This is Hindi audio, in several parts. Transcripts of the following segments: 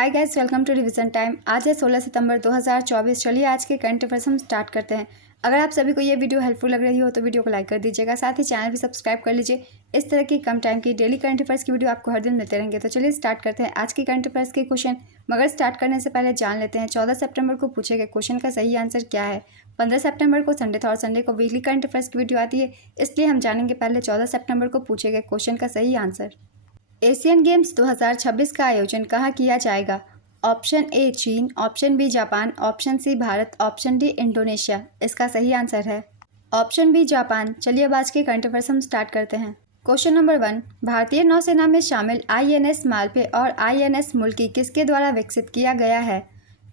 Hi guys, welcome to revision time. आज है 16 सितंबर 2024। चलिए आज के करंट अफेयर्स हम स्टार्ट करते हैं। अगर आप सभी को ये वीडियो हेल्पफुल लग रही हो तो वीडियो को लाइक कर दीजिएगा, साथ ही चैनल भी सब्सक्राइब कर लीजिए। इस तरह की कम टाइम की डेली करंट अफेयर्स की वीडियो आपको हर दिन मिलते रहेंगे। तो चलिए स्टार्ट करते हैं आज की करंट अफेयर्स के क्वेश्चन। मगर स्टार्ट करने से पहले जान लेते हैं 14 सितंबर को पूछे गए क्वेश्चन का सही आंसर क्या है। 15 सितंबर को संडे था और संडे को वीकली करंट अफेयर्स की वीडियो आती है, इसलिए हम जानेंगे पहले 14 सितंबर को पूछे गए क्वेश्चन का सही आंसर। एशियन गेम्स 2026 का आयोजन कहाँ किया जाएगा? ऑप्शन ए चीन, option B Japan, option C Bharat, option D Indonesia. इसका सही आंसर है ऑप्शन बी जापान। चलिए अब आज के करंट अफेयर्स हम स्टार्ट करते हैं। क्वेश्चन नंबर 1, भारतीय नौसेना में शामिल आईएनएस मालपे और आईएनएस मुल्की किसके द्वारा विकसित किया गया है?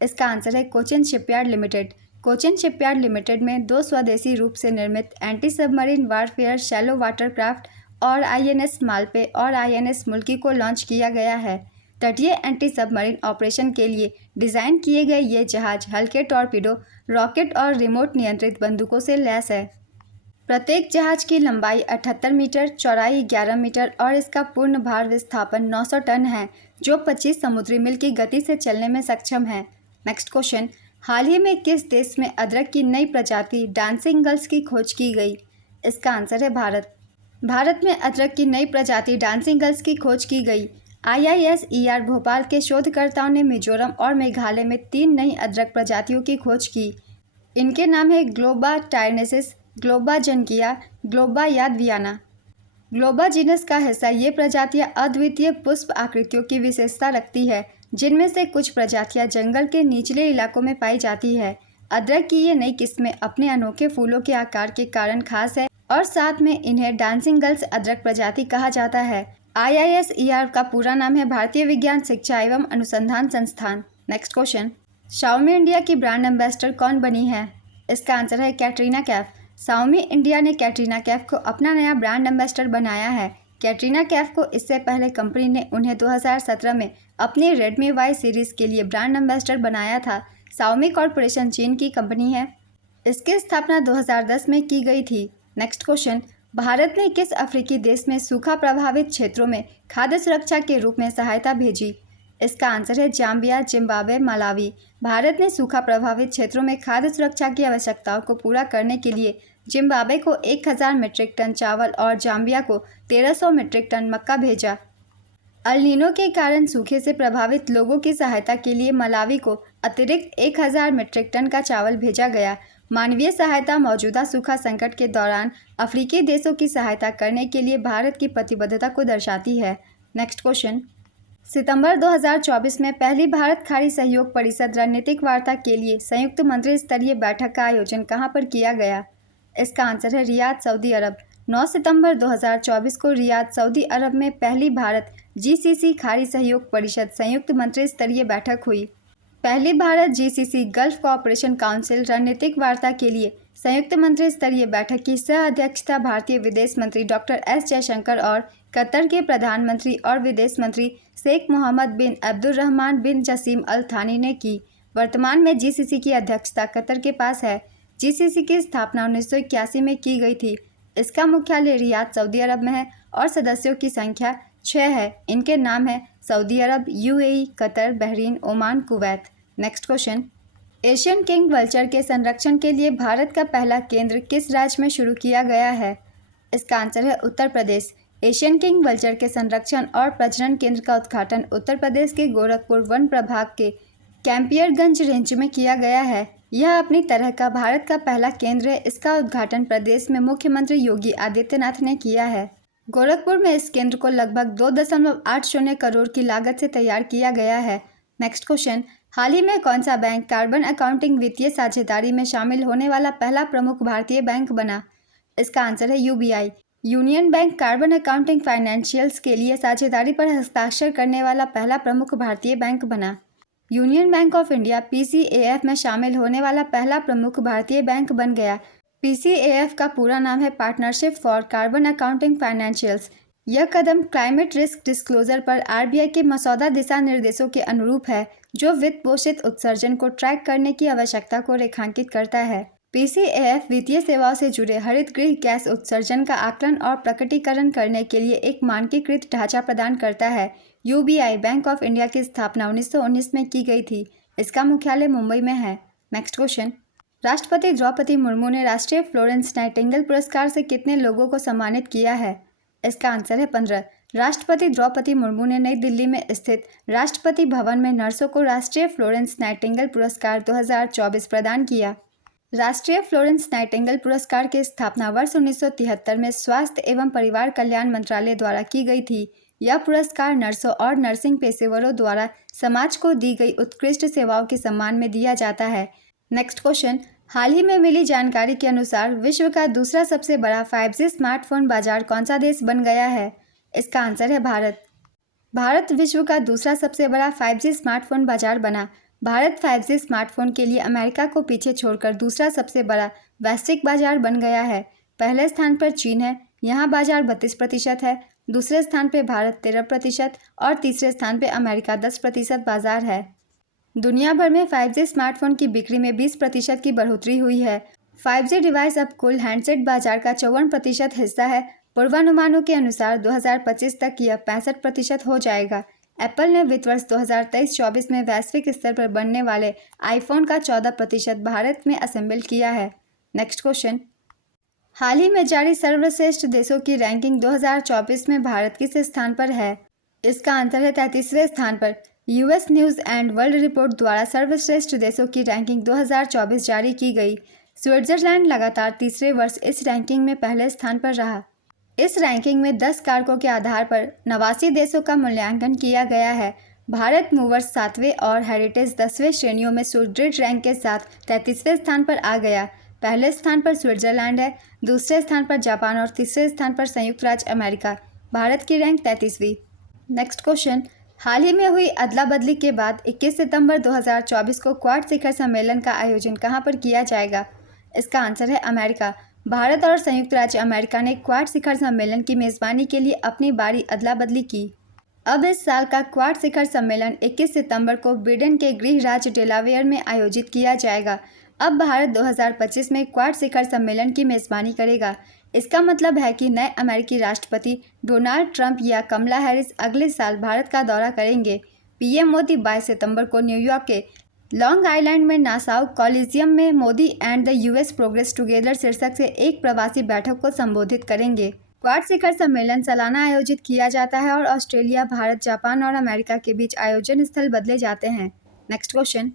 इसका आंसर है Cochin shipyard limited. Cochin shipyard limited में दो स्वदेशी रूप से निर्मित anti submarine warfare shallow water craft और आईएनएस मालपे और आईएनएस मुल्की को लॉन्च किया गया है। तटीय एंटी सबमरीन ऑपरेशन के लिए डिज़ाइन किए गए ये जहाज हल्के टॉर्पीडो, रॉकेट और रिमोट नियंत्रित बंदूकों से लैस है। प्रत्येक जहाज की लंबाई 78 मीटर, चौड़ाई 11 मीटर और इसका पूर्ण भार विस्थापन 900 टन है, जो 25 समुद्री मील की गति से चलने में सक्षम है। नेक्स्ट क्वेश्चन, हाल ही में किस देश में अदरक की नई प्रजाति डांसिंग गर्ल्स की खोज की गई? इसका आंसर है भारत। भारत में अदरक की नई प्रजाति डांसिंग गर्ल्स की खोज की गई। IISER भोपाल के शोधकर्ताओं ने मिजोरम और मेघालय में 3 नई अदरक प्रजातियों की खोज की। इनके नाम है Globba टाइनेसिस, Globba जनकिया, Globba यादवियाना। Globba genus का हिस्सा ये प्रजातियां अद्वितीय पुष्प आकृतियों की विशेषता रखती है, जिनमें से कुछ प्रजातियां जंगल के निचले इलाकों में पाई जाती है। अदरक की ये नई किस्में अपने अनोखे फूलों के आकार के कारण खास है और साथ में इन्हें डांसिंग गर्ल्स अदरक प्रजाति कहा जाता है। IISER का पूरा नाम है भारतीय विज्ञान शिक्षा एवं अनुसंधान संस्थान। नेक्स्ट क्वेश्चन, शाओमी इंडिया की ब्रांड एम्बेसडर कौन बनी है? इसका आंसर है कैटरीना कैफ। शाओमी इंडिया ने कैटरीना कैफ को अपना नया ब्रांड एम्बेसडर बनाया है। कैटरीना कैफ को इससे पहले कंपनी ने उन्हें 2017 में अपनी रेडमी वाई सीरीज़ के लिए ब्रांड एम्बेसडर बनाया था। शाओमी कॉरपोरेशन चीन की कंपनी है। इसकी स्थापना 2010 में की गई थी। नेक्स्ट क्वेश्चन, भारत ने किस अफ्रीकी देश में सूखा प्रभावित क्षेत्रों में खाद्य सुरक्षा के रूप में सहायता भेजी? इसका आंसर है जाम्बिया, जिम्बाब्वे, मलावी। भारत ने सूखा प्रभावित क्षेत्रों में खाद्य सुरक्षा की आवश्यकताओं को पूरा करने के लिए जिम्बाब्वे को 1000 मीट्रिक टन चावल और जाम्बिया को 1300 मीट्रिक टन मक्का भेजा। अल नीनो के कारण सूखे से प्रभावित लोगों की सहायता के लिए मलावी को अतिरिक्त 1000 मीट्रिक टन का चावल भेजा गया। मानवीय सहायता मौजूदा सूखा संकट के दौरान अफ्रीकी देशों की सहायता करने के लिए भारत की प्रतिबद्धता को दर्शाती है। नेक्स्ट क्वेश्चन, सितंबर 2024 में पहली भारत खाड़ी सहयोग परिषद रणनीतिक वार्ता के लिए संयुक्त मंत्री स्तरीय बैठक का आयोजन कहां पर किया गया? इसका आंसर है रियाद, सऊदी अरब। 9 सितंबर 2024 को रियाद, सऊदी अरब में पहली भारत GCC खाड़ी सहयोग परिषद संयुक्त मंत्री स्तरीय बैठक हुई। पहली Bharat GCC gulf cooperation council रणनीतिक वार्ता के लिए संयुक्त मंत्री स्तरीय बैठक की सह अध्यक्षता भारतीय विदेश मंत्री डॉक्टर S जयशंकर और कतर के प्रधानमंत्री और विदेश मंत्री शेख मोहम्मद बिन अब्दुर्रहमान बिन जसीम अल थानी ने की। वर्तमान में GCC की अध्यक्षता कतर के पास है। GCC की स्थापना 1981 में की गई थी। इसका मुख्यालय रियाद, सऊदी अरब में है और सदस्यों की संख्या 6 है। इनके नाम है सऊदी अरब, UAE, Qatar, Bahrain, Oman, Kuwait. Next question, Asian king vulture के संरक्षण के लिए भारत का पहला केंद्र किस राज्य में शुरू किया गया है? इसका आंसर है Uttar Pradesh. Asian king vulture के संरक्षण और प्रजनन केंद्र का उद्घाटन उत्तर प्रदेश के गोरखपुर वन प्रभाग के कैंपियरगंज रेंज में किया गया है। यह अपनी तरह का भारत का पहला केंद्र है। इसका उद्घाटन प्रदेश में मुख्यमंत्री योगी आदित्यनाथ ने किया है। गोरखपुर में इस केंद्र को लगभग 2.80 करोड़ की लागत से तैयार किया गया है। नेक्स्ट क्वेश्चन, हाल ही में कौन सा बैंक कार्बन अकाउंटिंग वित्तीय साझेदारी में शामिल होने वाला पहला प्रमुख भारतीय बैंक बना? इसका आंसर है UBI। Union bank carbon accounting financials के लिए साझेदारी पर हस्ताक्षर करने वाला पहला प्रमुख भारतीय बैंक बना। Union bank of India PCAF में शामिल होने वाला पहला प्रमुख भारतीय बैंक बन गया। PCAF का पूरा नाम है partnership for carbon accounting financials. यह कदम क्लाइमेट रिस्क डिस्क्लोजर पर RBI के मसौदा दिशा निर्देशों के अनुरूप है, जो वित्त पोषित उत्सर्जन को ट्रैक करने की आवश्यकता को रेखांकित करता है। PCAF वित्तीय सेवाओं से जुड़े हरित गृह गैस उत्सर्जन का आकलन और प्रकटीकरण करने के लिए एक मानकीकृत ढांचा प्रदान करता है। UBI बैंक ऑफ इंडिया की स्थापना 1919 में की गई थी। इसका मुख्यालय मुंबई में है। नेक्स्ट क्वेश्चन, राष्ट्रपति द्रौपदी मुर्मू ने राष्ट्रीय फ्लोरेंस नाइटिंगेल पुरस्कार से कितने लोगों को सम्मानित किया है? इसका आंसर है 15। राष्ट्रपति द्रौपदी मुर्मू ने नई दिल्ली में स्थित राष्ट्रपति भवन में नर्सों को राष्ट्रीय फ्लोरेंस नाइटिंगेल पुरस्कार 2024 प्रदान किया। राष्ट्रीय फ्लोरेंस नाइटिंगेल पुरस्कार की स्थापना वर्ष 1973 में स्वास्थ्य एवं परिवार कल्याण मंत्रालय द्वारा की गई थी। यह पुरस्कार नर्सों और नर्सिंग पेशेवरों द्वारा समाज को दी गई उत्कृष्ट सेवाओं के सम्मान में दिया जाता है। नेक्स्ट क्वेश्चन, हाल ही में मिली जानकारी के अनुसार विश्व का दूसरा सबसे बड़ा 5G स्मार्टफोन बाजार कौन सा देश बन गया है? इसका आंसर है भारत। भारत विश्व का दूसरा सबसे बड़ा 5G स्मार्टफोन बाजार बना। भारत 5G स्मार्टफोन के लिए अमेरिका को पीछे छोड़कर दूसरा सबसे बड़ा वैश्विक बाजार बन गया है। पहले स्थान पर चीन है, यहाँ बाजार 32% है। दूसरे स्थान पर भारत 13% और तीसरे स्थान पर अमेरिका 10% बाजार है। दुनिया भर में 5G स्मार्टफोन की बिक्री में 20% की बढ़ोतरी हुई है। 5G डिवाइस अब कुल हैंडसेट बाजार का 54% हिस्सा है। पूर्वानुमानों के अनुसार 2025 तक यह 65% हो जाएगा। एप्पल ने वित्त वर्ष 2023-24 में वैश्विक स्तर पर बनने वाले आईफोन का 14% भारत में असेंबल किया है। नेक्स्ट क्वेश्चन, हाल ही में जारी सर्वश्रेष्ठ देशों की रैंकिंग 2024 में भारत किस स्थान पर है? इसका आंसर है 33वें स्थान पर। US news and world report द्वारा सर्वश्रेष्ठ देशों की रैंकिंग 2024 जारी की गई। स्विट्जरलैंड लगातार तीसरे वर्ष इस रैंकिंग में पहले स्थान पर रहा। इस रैंकिंग में 10 कारकों के आधार पर 89 देशों का मूल्यांकन किया गया है। भारत मूवर्स 7वें और हेरिटेज 10वें श्रेणियों में सुदृढ़ रैंक के साथ 33वें स्थान पर आ गया। पहले स्थान पर स्विट्जरलैंड है, दूसरे स्थान पर जापान और तीसरे स्थान पर संयुक्त राज्य अमेरिका। भारत की रैंक 33वीं। नेक्स्ट क्वेश्चन, हाल ही में हुई अदला बदली के बाद 21 सितंबर 2024 को क्वाड शिखर सम्मेलन का आयोजन कहां पर किया जाएगा? इसका आंसर है अमेरिका। भारत और संयुक्त राज्य अमेरिका ने क्वाड शिखर सम्मेलन की मेज़बानी के लिए अपनी बारी अदला बदली की। अब इस साल का क्वाड शिखर सम्मेलन 21 सितंबर को ब्रिटेन के गृह राज्य डेलावेयर में आयोजित किया जाएगा। अब भारत 2025 में क्वाड शिखर सम्मेलन की मेज़बानी करेगा। इसका मतलब है कि नए अमेरिकी राष्ट्रपति डोनाल्ड ट्रंप या कमला हैरिस अगले साल भारत का दौरा करेंगे। पीएम मोदी 22 सितंबर को न्यूयॉर्क के लॉन्ग आइलैंड में नासाउ कॉलिजियम में Modi and the US progress together शीर्षक से एक प्रवासी बैठक को संबोधित करेंगे। क्वाड शिखर सम्मेलन सालाना आयोजित किया जाता है और ऑस्ट्रेलिया, भारत, जापान और अमेरिका के बीच आयोजन स्थल बदले जाते हैं। नेक्स्ट क्वेश्चन,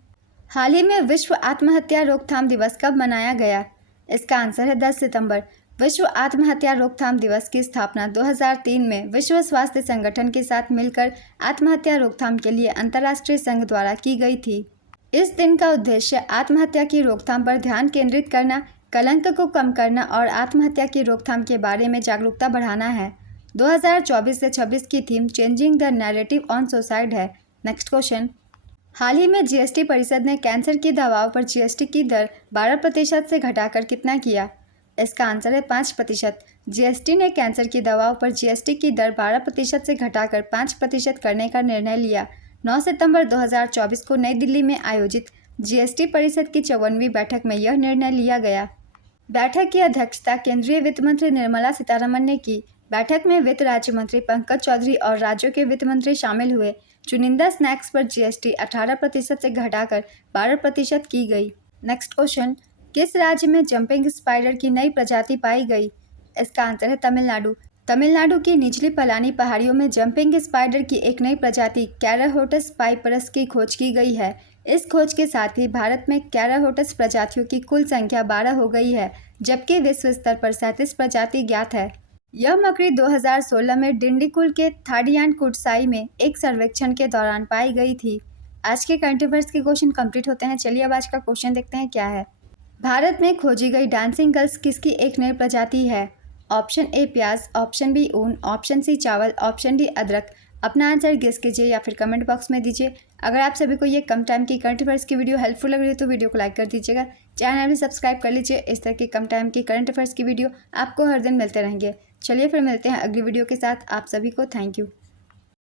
हाल ही में विश्व आत्महत्या रोकथाम दिवस कब मनाया गया? इसका आंसर है 10 सितंबर। विश्व आत्महत्या रोकथाम दिवस की स्थापना 2003 में विश्व स्वास्थ्य संगठन के साथ मिलकर आत्महत्या रोकथाम के लिए अंतर्राष्ट्रीय संघ द्वारा की गई थी। इस दिन का उद्देश्य आत्महत्या की रोकथाम पर ध्यान केंद्रित करना, कलंक को कम करना और आत्महत्या की रोकथाम के बारे में जागरूकता बढ़ाना है। 2024 से 26 की theme changing the narrative on suicide है। नेक्स्ट क्वेश्चन, हाल ही में जीएसटी परिषद ने कैंसर की दवाओं पर जीएसटी की दर 12% से घटाकर कितना किया? इसका आंसर है 5%। जीएसटी ने कैंसर की दवाओं पर जीएसटी की दर 12% से घटाकर 5% करने का निर्णय लिया। 9 सितंबर 2024 को नई दिल्ली में आयोजित जीएसटी परिषद की 54वीं बैठक में यह निर्णय लिया गया। बैठक की अध्यक्षता केंद्रीय वित्त मंत्री निर्मला सीतारमण ने की। बैठक में वित्त राज्य मंत्री पंकज चौधरी और राज्यों के वित्त मंत्री शामिल हुए। चुनिंदा स्नैक्स पर जीएसटी 18% से घटाकर 12% की गई। नेक्स्ट क्वेश्चन, किस राज्य में जंपिंग स्पाइडर की नई प्रजाति पाई गई? इसका आंसर है तमिलनाडु। तमिलनाडु की निचली पलानी पहाड़ियों में जंपिंग स्पाइडर की एक नई प्रजाति कैराहोटस पाइपरस की खोज की गई है। इस खोज के साथ ही भारत में कैराहोटस प्रजातियों की कुल संख्या 12 हो गई है, जबकि विश्व स्तर पर 37 प्रजाति ज्ञात है। यह मकड़ी 2016 में डिंडीकुल के थाडियानकुडसाई में एक सर्वेक्षण के दौरान पाई गई थी। आज के करंट अफेयर्स के क्वेश्चन कंप्लीट होते हैं। चलिए अब आज का क्वेश्चन देखते हैं क्या है। भारत में खोजी गई डांसिंग गर्ल्स किसकी एक नई प्रजाति है? ऑप्शन ए प्याज, ऑप्शन बी ऊन, ऑप्शन सी चावल, ऑप्शन डी अदरक। अपना आंसर गेस कीजिए या फिर कमेंट बॉक्स में दीजिए। अगर आप सभी को ये कम टाइम की करंट अफेयर्स की वीडियो हेल्पफुल लग रही है तो वीडियो को लाइक कर दीजिएगा। चैनल भी सब्सक्राइब कर लीजिए। इस तरह की कम टाइम की करंट अफेयर्स की वीडियो आपको हर दिन मिलते रहेंगे। चलिए फिर मिलते हैं अगली वीडियो के साथ। आप सभी को थैंक यू।